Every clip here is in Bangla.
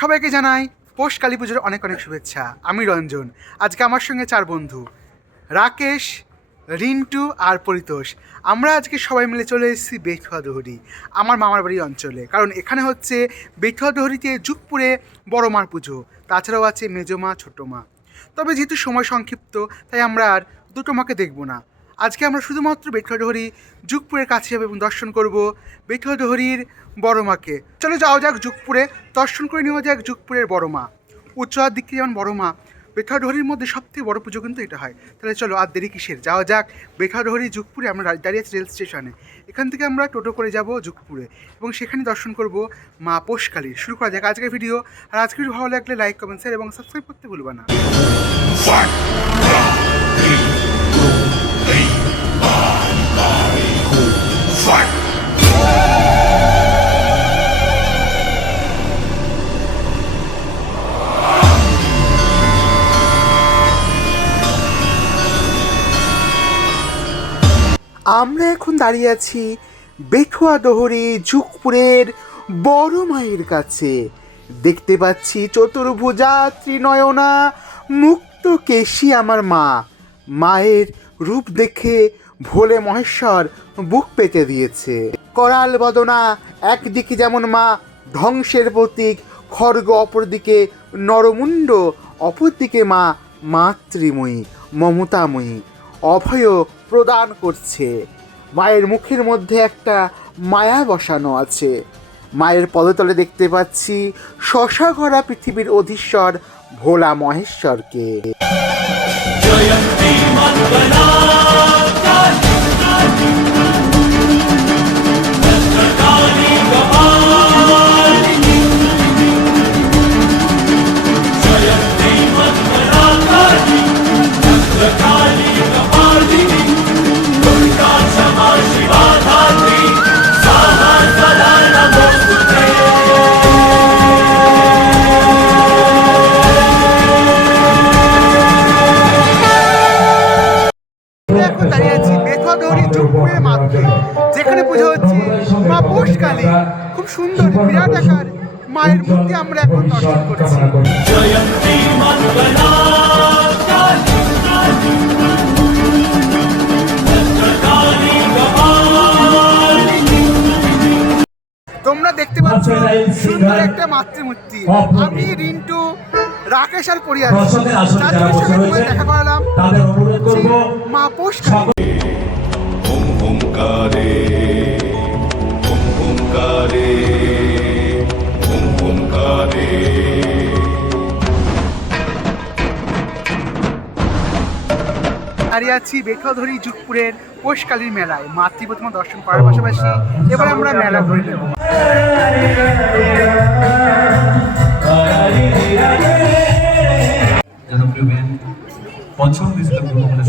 সবাইকে জানাই পোষ কালী পুজোর অনেক অনেক শুভেচ্ছা। আমি রঞ্জন। আজকে আমার সঙ্গে চার বন্ধু, রাকেশ, রিন্টু আর পরিতোষ। আমরা আজকে সবাই মিলে চলে এসেছি বেথুয়া দহরি, আমার মামার বাড়ি অঞ্চলে। কারণ এখানে হচ্ছে বেথুয়া দহরিতে যুগপুরে বড় মার পুজো, তাছাড়াও আছে মেজো মা, ছোটো মা। তবে যেহেতু সময় সংক্ষিপ্ত, তাই আমরা আর দুটো মাকে দেখব না। আজকে আমরা শুধুমাত্র বেথুয়াডহরি যুগপুরের কাছে যাব এবং দর্শন করব বেথুয়াডহরির বড় মাকে চলো যাওয়া যাক যুগপুরে, দর্শন করে নেওয়া যাক যুগপুরের বড় মা উচ্চহার দিক থেকে যেমন বড় মা বেথুয়াডহরির মধ্যে সবথেকে বড় পুজো কিন্তু এটা হয়। তাহলে চলো আর দেরি কিসের? যাওয়া যাক বেথুয়াডহরি যুগপুরে, আমরা দাঁড়িয়ে আছি রেল স্টেশনে। এখান থেকে আমরা টোটো করে যাব যুগপুরে এবং সেখানে দর্শন করব মা পোষকালীর শুরু করা যাক আজকের ভিডিও। আর আজকের ভিডিও ভালো লাগলে লাইক কমেন্ট শেয়ার এবং সাবস্ক্রাইব করতে ভুলবে না। আমরা এখন দাঁড়িয়ে আছি বেঠুয়া দহরি যুগপুরের বড় মায়ের কাছে। দেখতে পাচ্ছি চতুর্ভুজা, ত্রিনয়না, মুক্ত কেশী আমার মা। মায়ের রূপ দেখে ভোলে মহেশ্বর বুক পেতে দিয়েছে। করাল বদনা একদিকে যেমন মা ধ্বংসের প্রতীক খর্গ অপরদিকে নরমুণ্ড, অপরদিকে মা মাতৃময়ী, মমতাময়ী। অভয় প্রদান করছে। মায়ের মুখের মধ্যে একটা মায়া বসানো আছে। মায়ের পদতলে দেখতে পাচ্ছি শশা ঘরা পৃথিবীর অধীশ্বর ভোলা মহেশ্বরকে। আমরা পুজো হচ্ছে মা পোষকালী খুব সুন্দর বিরাট আকার মায়ের মূর্তি আমরা এখন দর্শন করছি। তোমরা দেখতে পাচ্ছ সুন্দর একটা মাতৃমূর্তি। আমি রিন্টু রাকেশ আর পড়ি আছি। দর্শকের আসনে যারা ওমকারে ওম ওমকারে ওম ওমকারে দাঁড়িয়ে আছি বেকাধরি যুগপুরের কোষকালীর মেলায় মাতৃপ্রতিমা দর্শন করার পাশাপাশি এবার আমরা মেলা ঘুরে নেব।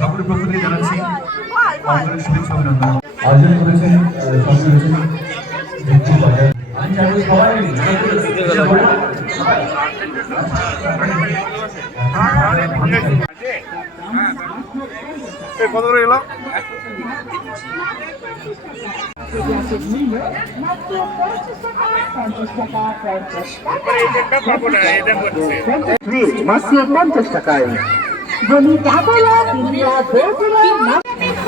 সকলের জানাচ্ছি অভিনন্দন। অর্জন করেছেন সঙ্গে কত করে এলো মাত্র পঞ্চাশ টাকায়। বলি ডাবলা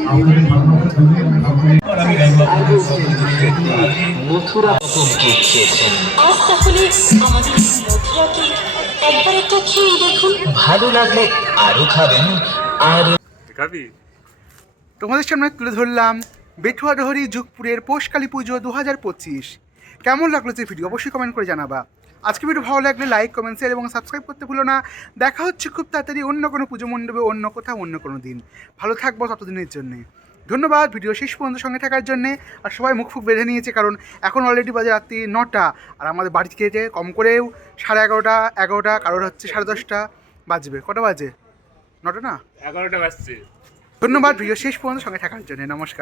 রেড আজ তাহলে আমাদের মথুরা কেক একবার একটা খেয়ে দেখুন। ভালো লাগলে আরও খাবেন আর খাবি? তোমাদের সামনে তুলে ধরলাম বেঠুয়াডহরি যুগপুরের পোষকালী পুজো দু হাজার পঁচিশ। কেমন লাগল যে ভিডিও? অবশ্যই কমেন্ট করে জানাবা। আজকে ভিডিও ভালো লাগলে লাইক কমেন্ট শেয়ার এবং সাবস্ক্রাইব করতে ভুলো না। দেখা হচ্ছে খুব তাড়াতাড়ি অন্য কোনো পুজো মণ্ডপে অন্য কোথাও অন্য কোনো দিন। ভালো থাকব ততদিনের জন্যে। ধন্যবাদ ভিডিও শেষ পর্যন্ত সঙ্গে থাকার জন্যে। আর সবাই মুখ ফুক বেঁধে নিয়েছে কারণ এখন অলরেডি বাজে রাত্রি নটা। আর আমাদের বাড়ি থেকে কম করেও সাড়ে এগারোটা এগারোটা কারোর হচ্ছে সাড়ে দশটা বাজবে। কটা বাজে? নটা না? এগারোটা বাজছে। ধন্যবাদ ভিডিও শেষ পর্যন্ত সঙ্গে থাকার জন্য। নমস্কার।